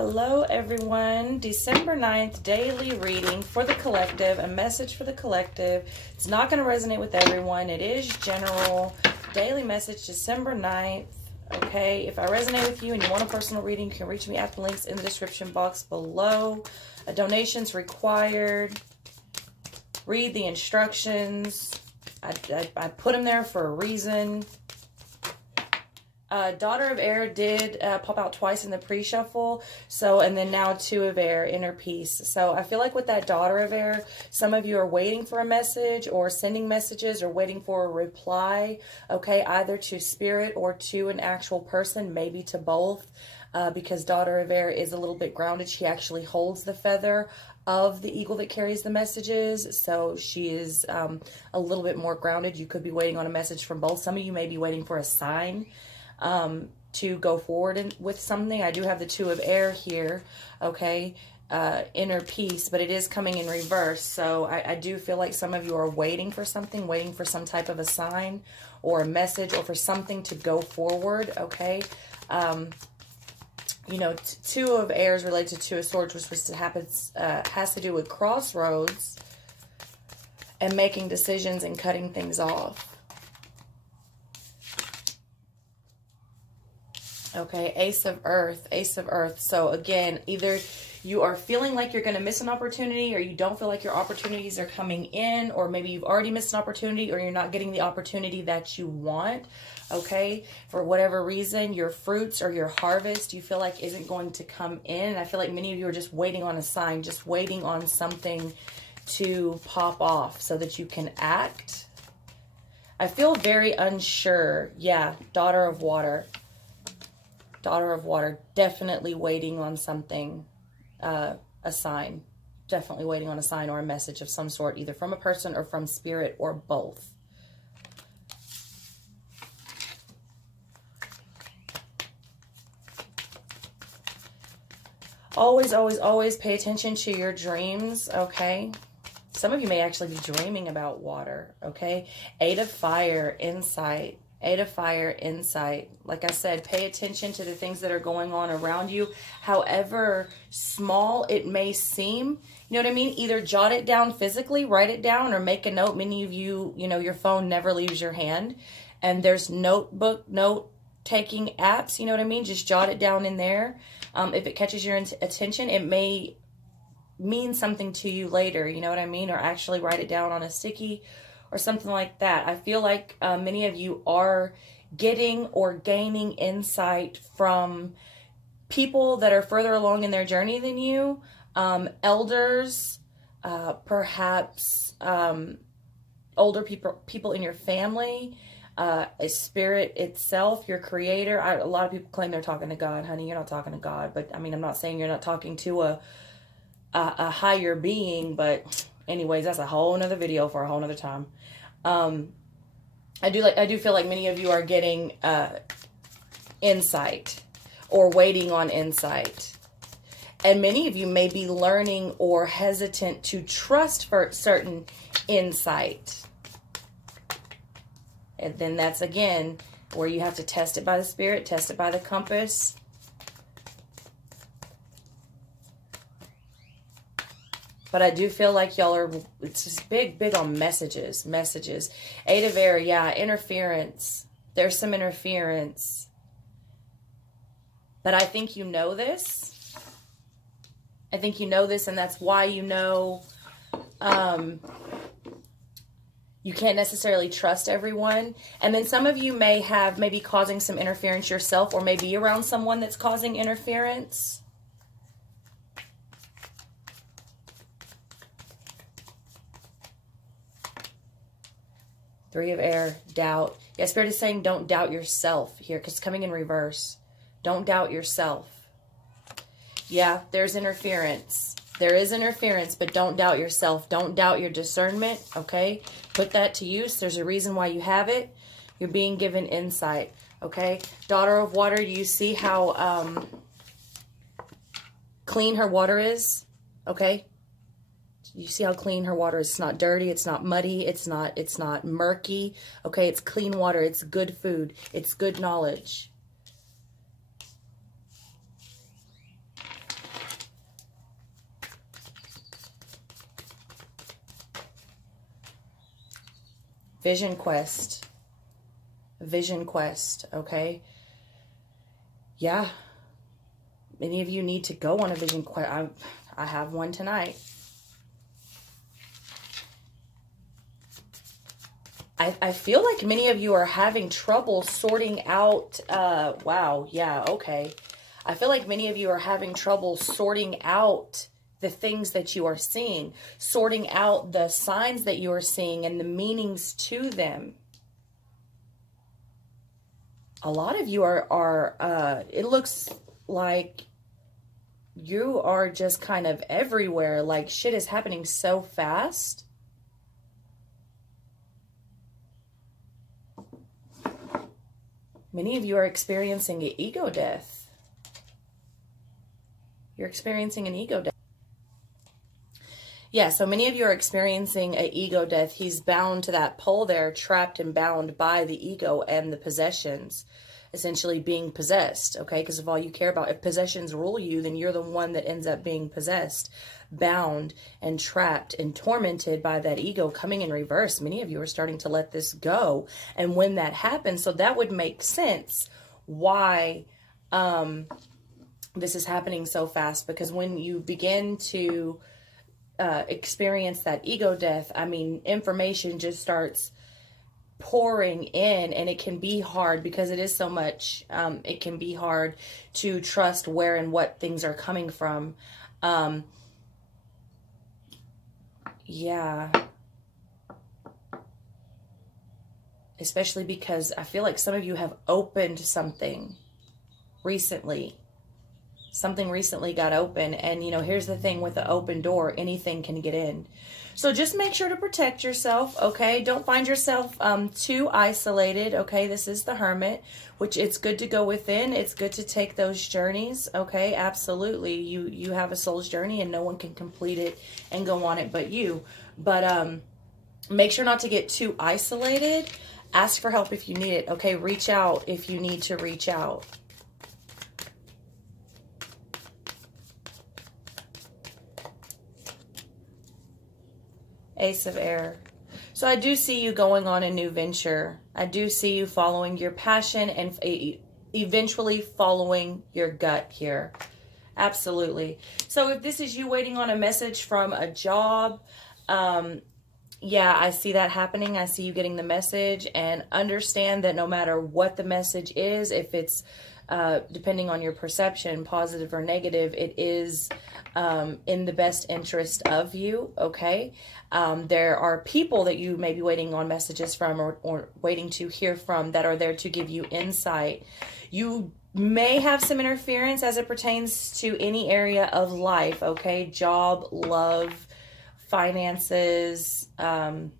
Hello everyone, December 9th daily reading for the collective, a message for the collective. It's not going to resonate with everyone. It is general. Daily message December 9th. Okay, if I resonate with you and you want a personal reading, you can reach me at the links in the description box below. A donation's required. Read the instructions. I put them there for a reason. Daughter of Air did pop out twice in the pre-shuffle. So, and then now Two of Air, Inner Peace. So I feel like with that Daughter of Air, some of you are waiting for a message or sending messages or waiting for a reply. Okay, either to spirit or to an actual person, maybe to both. Because Daughter of Air is a little bit grounded. She actually holds the feather of the eagle that carries the messages. So she is a little bit more grounded. You could be waiting on a message from both. Some of you may be waiting for a sign to go forward with something. I do have the Two of Air here, okay, Inner Peace, but it is coming in reverse. So I do feel like some of you are waiting for something, waiting for some type of a sign or a message or for something to go forward, okay. You know, Two of Air is related to Two of Swords, which has to do with crossroads and making decisions and cutting things off. Okay, Ace of Earth, Ace of Earth. So again, either you are feeling like you're going to miss an opportunity or you don't feel like your opportunities are coming in, or maybe you've already missed an opportunity or you're not getting the opportunity that you want. Okay, for whatever reason, your fruits or your harvest you feel like isn't going to come in. And I feel like many of you are just waiting on a sign, just waiting on something to pop off so that you can act. I feel very unsure. Yeah, Daughter of Water. Daughter of Water, definitely waiting on something, a sign. Definitely waiting on a sign or a message of some sort, either from a person or from spirit or both. Always, always, always pay attention to your dreams, okay? Some of you may actually be dreaming about water, okay? Eight of Fire, insight. Eight of Fire, insight. Like I said, pay attention to the things that are going on around you. However small it may seem, you know what I mean? Either jot it down physically, write it down, or make a note. Many of you, you know, your phone never leaves your hand. And there's note-taking apps, you know what I mean? Just jot it down in there. If it catches your attention, it may mean something to you later, you know what I mean? Or actually write it down on a sticky or something like that. I feel like many of you are getting or gaining insight from people that are further along in their journey than you, elders, perhaps older people in your family, a spirit itself, your creator. A lot of people claim they're talking to God. Honey, you're not talking to God. But I mean, I'm not saying you're not talking to a higher being, but anyways, that's a whole nother video for a whole nother time. I do feel like many of you are getting insight or waiting on insight. And many of you may be learning or hesitant to trust for certain insight. And then that's, again, where you have to test it by the spirit, test it by the compass. But I do feel like y'all are, it's just big on messages. Eight of Air, yeah, interference. There's some interference. But I think you know this. I think you know this, and that's why you know you can't necessarily trust everyone. And then some of you may be causing some interference yourself, or maybe around someone that's causing interference. Three of Air, doubt. Yeah, Spirit is saying don't doubt yourself here because it's coming in reverse. Don't doubt yourself. Yeah, there's interference. There is interference, but don't doubt yourself. Don't doubt your discernment, okay? Put that to use. There's a reason why you have it. You're being given insight, okay? Daughter of Water, you see how clean her water is, okay? You see how clean her water is. It's not dirty. It's not muddy. It's not murky. Okay, it's clean water. It's good food. It's good knowledge. Vision quest. Vision quest, okay? Yeah. Many of you need to go on a vision quest. I have one tonight. I feel like many of you are having trouble sorting out, wow, yeah, okay. I feel like many of you are having trouble sorting out the things that you are seeing, sorting out the signs that you are seeing and the meanings to them. A lot of you are it looks like you are just kind of everywhere, like shit is happening so fast. Many of you are experiencing an ego death. You're experiencing an ego death. Yeah, so many of you are experiencing an ego death. He's bound to that pole there, trapped and bound by the ego and the possessions, essentially being possessed, okay? Because if all you care about, if possessions rule you, then you're the one that ends up being possessed, bound and trapped and tormented by that ego coming in reverse. Many of you are starting to let this go. And when that happens, so that would make sense why this is happening so fast. Because when you begin to experience that ego death, I mean, information just starts pouring in, and it can be hard because it is so much. It can be hard to trust where and what things are coming from. Yeah. Especially because I feel like some of you have opened something recently. Something recently got open, and you know, here's the thing with the open door, anything can get in. So just make sure to protect yourself, okay? Don't find yourself too isolated, okay? This is the Hermit, which it's good to go within. It's good to take those journeys, okay? Absolutely. You have a soul's journey, and no one can complete it and go on it but you. But make sure not to get too isolated. Ask for help if you need it, okay? Reach out if you need to reach out. Ace of Air. So I do see you going on a new venture. I do see you following your passion and eventually following your gut here. Absolutely. So if this is you waiting on a message from a job, yeah, I see that happening. I see you getting the message, and understand that no matter what the message is, if it's depending on your perception, positive or negative, it is in the best interest of you, okay? There are people that you may be waiting on messages from or waiting to hear from that are there to give you insight. You may have some interference as it pertains to any area of life, okay? Job, love, finances, and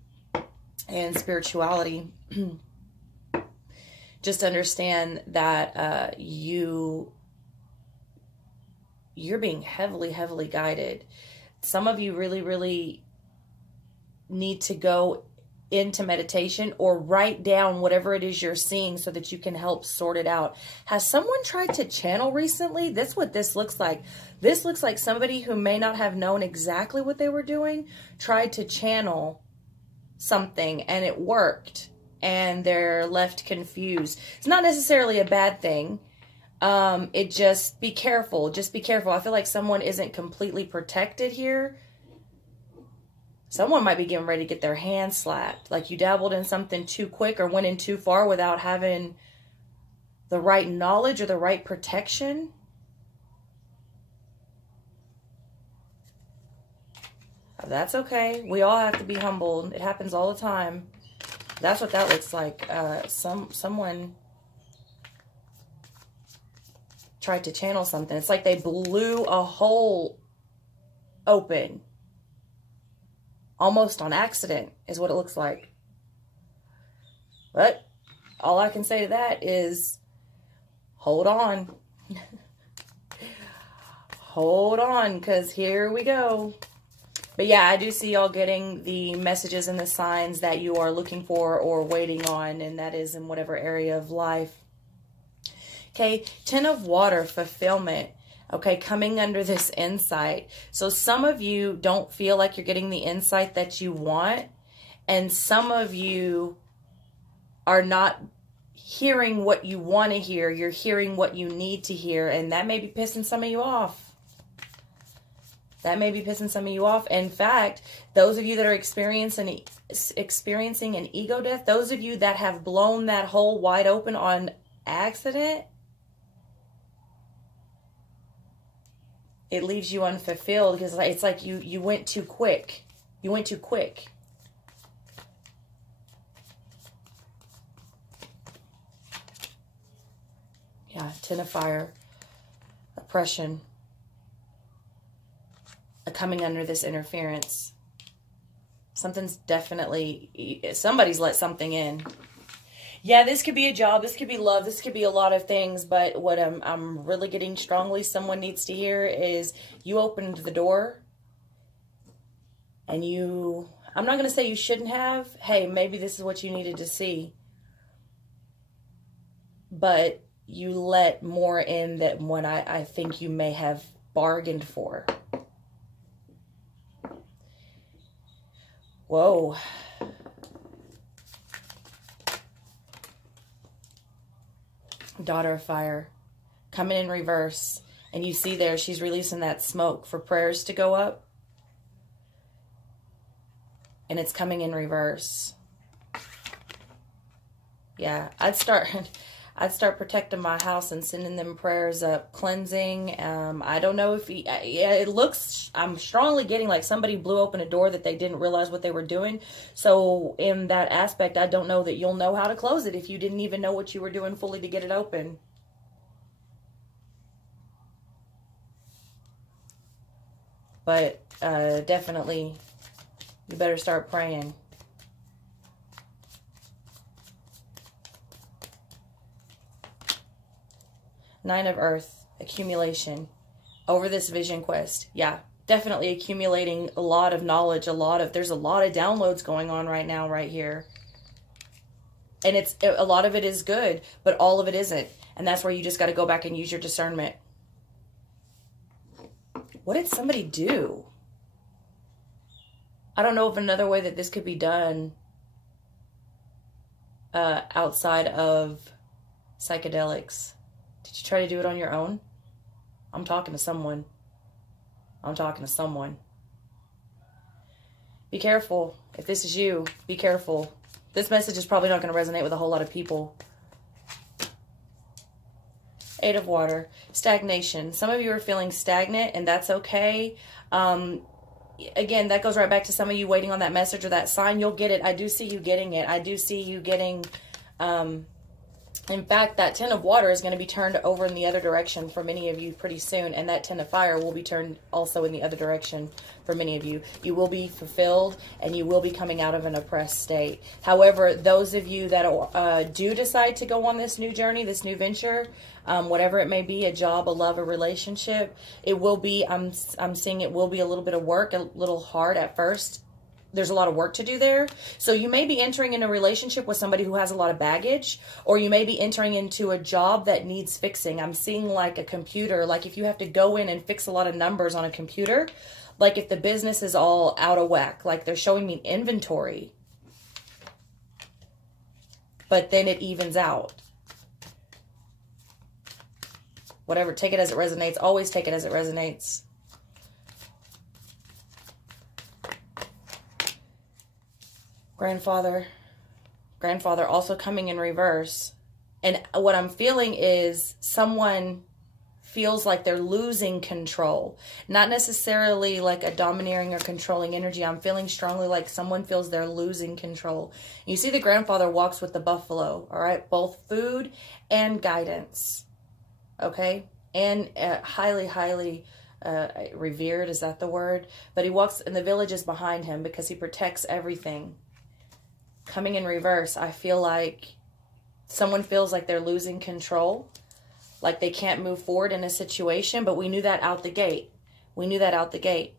spirituality. Just understand that you're being heavily guided. Some of you really need to go into meditation or write down whatever it is you're seeing so that you can help sort it out. Has someone tried to channel recently? That's what this looks like. This looks like somebody who may not have known exactly what they were doing tried to channel something, and it worked, and they're left confused. It's not necessarily a bad thing. It just be careful. Just be careful. I feel like someone isn't completely protected here. Someone might be getting ready to get their hand slapped. Like you dabbled in something too quick or went in too far without having the right knowledge or the right protection. That's okay. We all have to be humbled. It happens all the time. That's what that looks like. Someone tried to channel something. It's like they blew a hole open. Almost on accident is what it looks like. But all I can say to that is hold on. Hold on, because here we go. But yeah, I do see y'all getting the messages and the signs that you are looking for or waiting on, and that is in whatever area of life. Okay, Ten of Water, fulfillment. Okay, coming under this insight. So some of you don't feel like you're getting the insight that you want, and some of you are not hearing what you want to hear. You're hearing what you need to hear, and that may be pissing some of you off. That may be pissing some of you off. In fact, those of you that are experiencing an ego death, those of you that have blown that hole wide open on accident, it leaves you unfulfilled because it's like you went too quick. You went too quick. Yeah, Ten of Fire, oppression, coming under this interference. Something's definitely, somebody's let something in. Yeah, this could be a job, this could be love, this could be a lot of things, but what I'm really getting strongly someone needs to hear is you opened the door and I'm not going to say you shouldn't have. Hey, maybe this is what you needed to see. But you let more in than what I think you may have bargained for. Whoa. Daughter of Fire, coming in reverse. And you see there, she's releasing that smoke for prayers to go up. And it's coming in reverse. Yeah, I'd start protecting my house and sending them prayers up, cleansing. I don't know if yeah, it looks, I'm strongly getting like somebody blew open a door that they didn't realize what they were doing. So in that aspect, I don't know that you'll know how to close it if you didn't even know what you were doing fully to get it open. But definitely, you better start praying. Nine of Earth, accumulation over this vision quest. Yeah, definitely accumulating a lot of knowledge, there's a lot of downloads going on right now, right here. And a lot of it is good, but all of it isn't. And that's where you just got to go back and use your discernment. What did somebody do? I don't know of another way that this could be done outside of psychedelics. Did you try to do it on your own? I'm talking to someone. I'm talking to someone. Be careful. If this is you, be careful. This message is probably not going to resonate with a whole lot of people. Eight of Water, stagnation. Some of you are feeling stagnant, and that's okay. Again, that goes right back to some of you waiting on that message or that sign. You'll get it. I do see you getting it. I do see you getting... in fact, that Ten of Water is going to be turned over in the other direction for many of you pretty soon. And that Ten of Fire will be turned also in the other direction for many of you. You will be fulfilled and you will be coming out of an oppressed state. However, those of you that do decide to go on this new journey, this new venture, whatever it may be, a job, a love, a relationship, it will be, I'm seeing it will be a little bit of work, a little hard at first. There's a lot of work to do there. So you may be entering in a relationship with somebody who has a lot of baggage, or you may be entering into a job that needs fixing. I'm seeing like a computer, like if you have to go in and fix a lot of numbers on a computer, like if the business is all out of whack, like they're showing me inventory, but then it evens out. Whatever, take it as it resonates. Always take it as it resonates. Grandfather also coming in reverse. And what I'm feeling is someone feels like they're losing control. Not necessarily like a domineering or controlling energy. I'm feeling strongly like someone feels they're losing control. You see the grandfather walks with the buffalo, all right? Both food and guidance, okay? And highly, highly revered, is that the word? But he walks, and the village is behind him because he protects everything. Coming in reverse, I feel like someone feels like they're losing control, like they can't move forward in a situation, but we knew that out the gate. We knew that out the gate.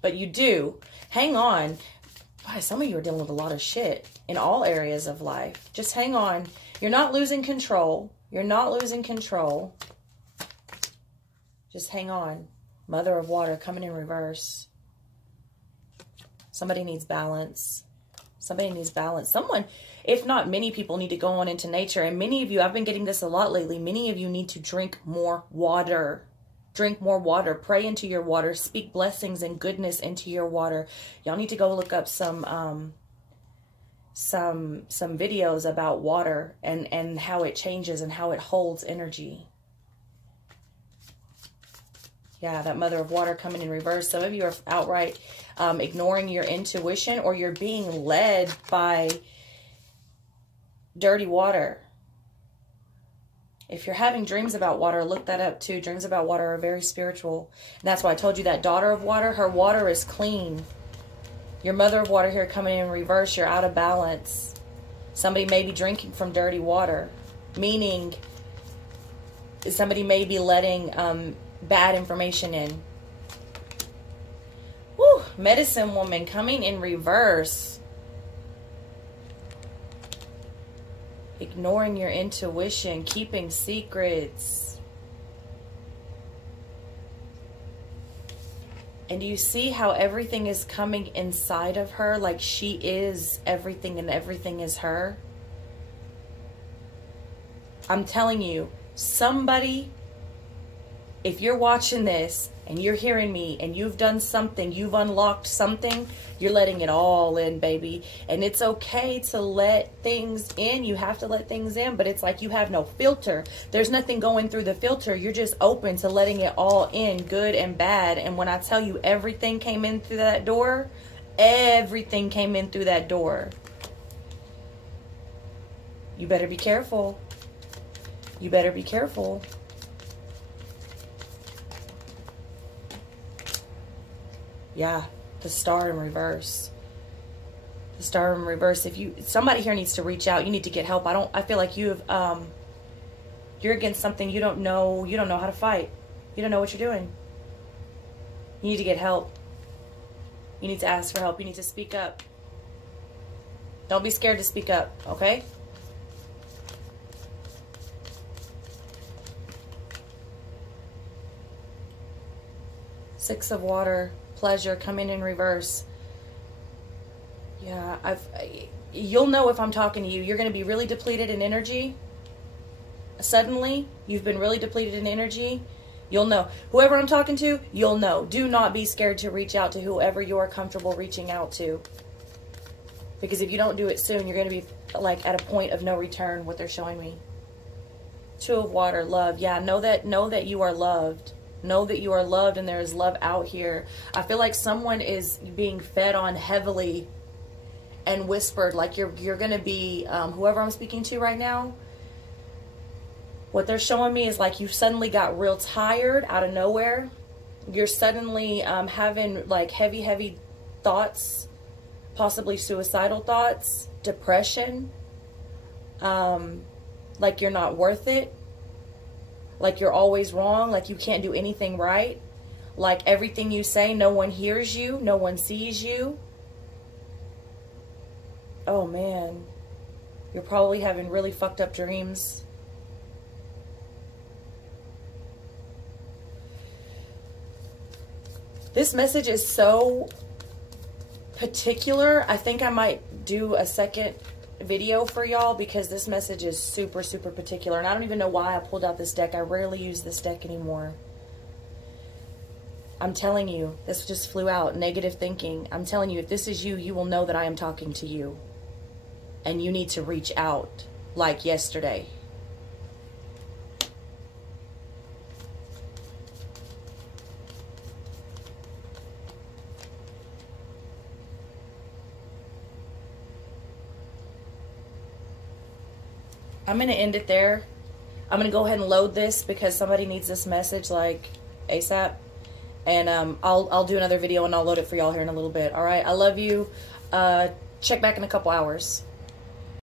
But you do. Hang on. Boy, some of you are dealing with a lot of shit in all areas of life. Just hang on. You're not losing control. You're not losing control. Just hang on. Mother of Water coming in reverse. Somebody needs balance. Somebody needs balance. Someone, if not many people, need to go on into nature. And many of you, I've been getting this a lot lately, many of you need to drink more water. Drink more water. Pray into your water. Speak blessings and goodness into your water. Y'all need to go look up some videos about water and how it changes and how it holds energy. Yeah, that Mother of Water coming in reverse. Some of you are outright ignoring your intuition, or you're being led by dirty water. If you're having dreams about water, look that up too. Dreams about water are very spiritual. And that's why I told you that Daughter of Water, her water is clean. Your Mother of Water here coming in reverse, you're out of balance. Somebody may be drinking from dirty water, meaning somebody may be letting bad information in. Woo, Medicine Woman coming in reverse. Ignoring your intuition, keeping secrets. And do you see how everything is coming inside of her? Like she is everything and everything is her. I'm telling you, somebody, if you're watching this and you're hearing me and you've done something, you've unlocked something, you're letting it all in, baby. And it's okay to let things in. You have to let things in, but it's like you have no filter. There's nothing going through the filter. You're just open to letting it all in, good and bad. And when I tell you everything came in through that door, everything came in through that door. You better be careful. You better be careful. Yeah, the Star in reverse. The Star in reverse. If you, somebody here needs to reach out. You need to get help. I feel like you have, you're against something you don't know how to fight. You don't know what you're doing. You need to get help. You need to ask for help. You need to speak up. Don't be scared to speak up, okay? Six of Water. Pleasure coming in reverse. Yeah, you'll know if I'm talking to you. You're going to be really depleted in energy. Suddenly, you've been really depleted in energy. You'll know. Whoever I'm talking to, you'll know. Do not be scared to reach out to whoever you're comfortable reaching out to. Because if you don't do it soon, you're going to be like at a point of no return, what they're showing me. Two of Water, love. Yeah, know that you are loved. Know that you are loved and there is love out here. I feel like someone is being fed on heavily and whispered, like you're going to be, whoever I'm speaking to right now, what they're showing me is like you suddenly got real tired out of nowhere. You're suddenly having like heavy thoughts, possibly suicidal thoughts, depression, like you're not worth it. Like you're always wrong, like you can't do anything right. Like everything you say, no one hears you, no one sees you. Oh man, you're probably having really fucked up dreams. This message is so particular. I think I might do a second video for y'all because this message is super particular, and I don't even know why I pulled out this deck. I rarely use this deck anymore. I'm telling you, this just flew out. Negative thinking. I'm telling you, if this is you, you will know that I am talking to you, and you need to reach out like yesterday. I'm going to end it there. I'm going to go ahead and load this because somebody needs this message like ASAP. And I'll do another video and I'll load it for y'all here in a little bit. All right. I love you. Check back in a couple hours.